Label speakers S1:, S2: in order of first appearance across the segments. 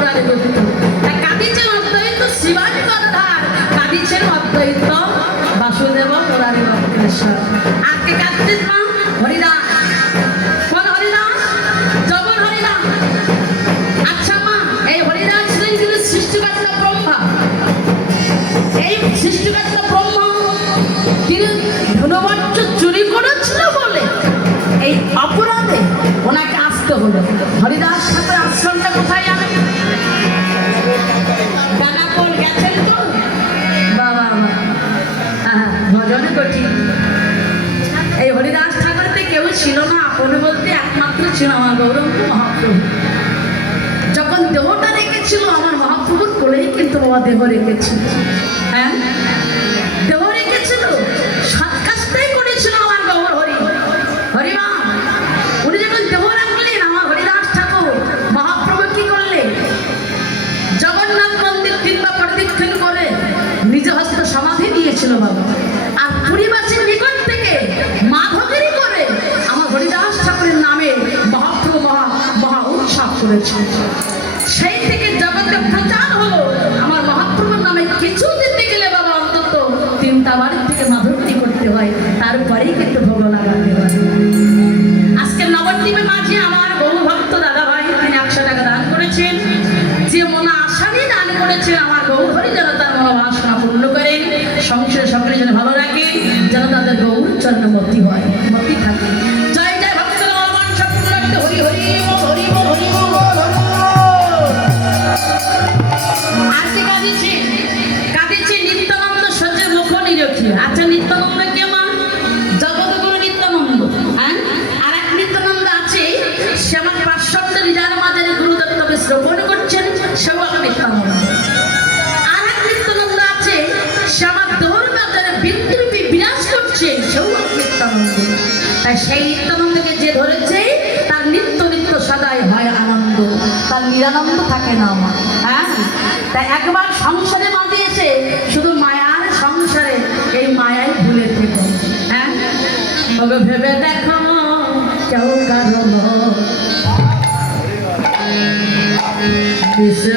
S1: de আপন বলতে একমাত্র ছিল আমার গৌরঙ্গ মহাপ্রভু। যখন দেহটা রেখেছিল, আমার মহাপ্রভুর কোলেই কিন্তু বাবা দেহ রেখেছিল। করেছে। সেই থেকে জগতে প্রচার হলো আমার মহাপ্রভুর নামে কিছু দিতে গেলে বাবা অন্তত তিনটা বাড়ির থেকে মাধবগিরি করতে হয়, তারপরেই কিন্তু ভোগ লাগাতে হয়। আজকে নবদ্বীপে মাঝে আমার বহু ভক্ত দাদা ভাই তিনি একশো টাকা দান করেছেন। যে মনে আশারই দান করেছে আমার গৌরী যেন তার মনোবাসনা পূর্ণ করেন সংসারে সকলে যেন ভালো রাখে, যেন তাদের গৌর চন্দ্র মতি হয়, মতি থাকে। কাঁদিছে? কাঁদিছে নিত্যানন্দ আচ্ছা নিত্যানন্দ কে মা? জগৎগুরু নিত্যানন্দ। হ্যাঁ? আর এক নিত্যানন্দ হৃদয়ের মাঝে গুরুদত্ত করছেন আর এক নিত্যানন্দ। আছে, সে আমার দোহর বাজারে বিদ্রুপী করছে, সেও আমার তাই সেই নিত্যানন্দকে যে ধরেছে, তার নিত্য নিত্য সদাই হয় আনন্দ। তার নিরানন্দ থাকে না আমার। তাই একবার সংসারে বাঁচিয়েছে শুধু মায়ার সংসারে এই মায়াই ভুলে থাকে। হ্যাঁ? ভেবে দেখো, কেউ কারণ কিসে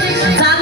S1: time. you.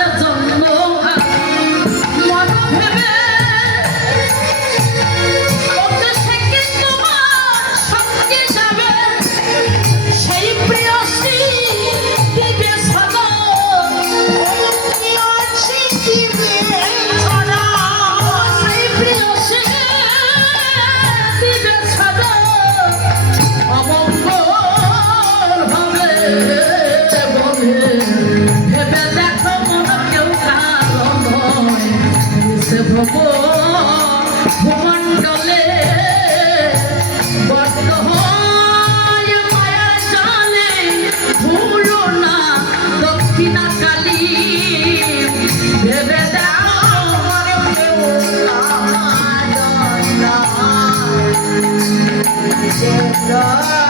S1: Yeah.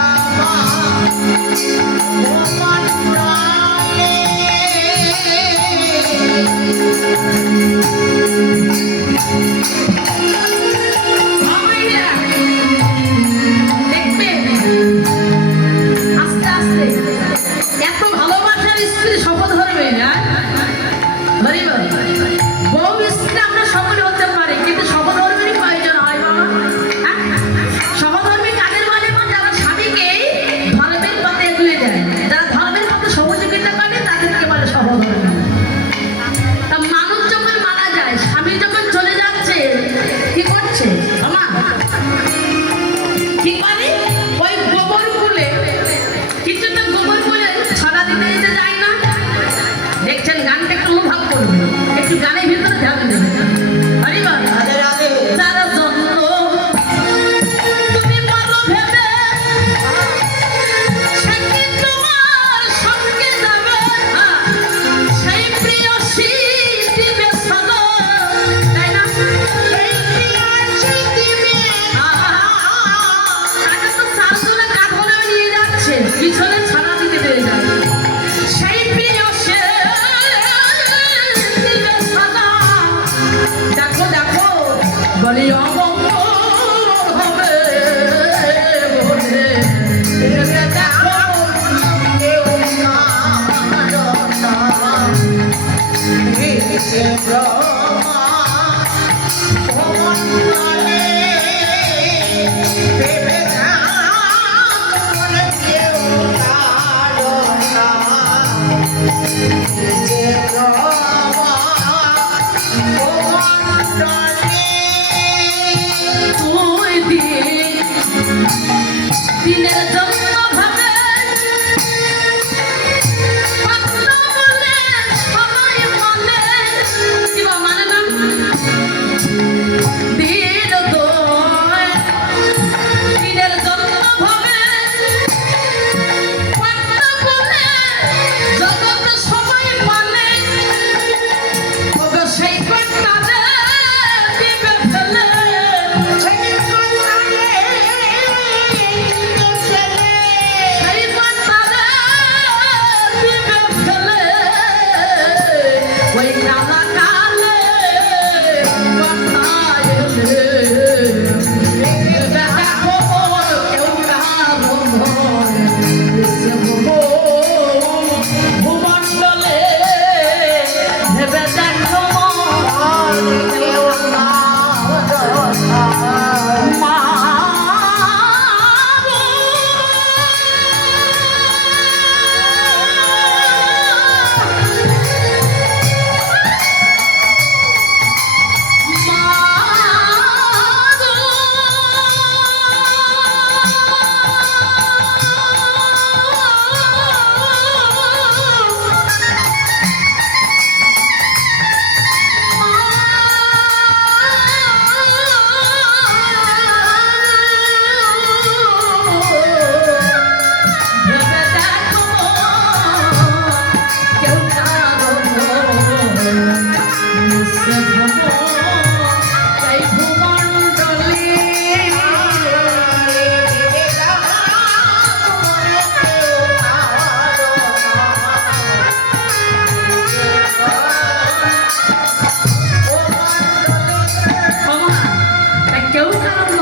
S1: তুই Deus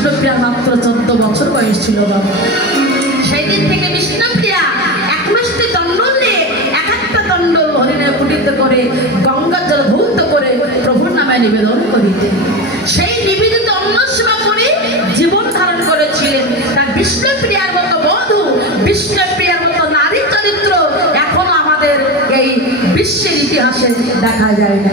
S1: বিষ্ণুপ্রিয়া মাত্র চোদ্দ বছর বয়স ছিল বাবা। সেই দিন থেকে বিষ্ণুপ্রিয়া এক মাসটি দণ্ড নিয়ে এক একটা দণ্ড হরিণে পুটিত করে, গঙ্গা জল ভূত করে প্রভুর নামে নিবেদন করিতে। সেই নিবেদিত অন্য সেবা করে জীবন ধারণ করেছিলেন। তার বিষ্ণুপ্রিয়ার মতো বধু, বিষ্ণুপ্রিয়ার মতো নারী চরিত্র এখন আমাদের এই বিশ্বের ইতিহাসে দেখা যায় না।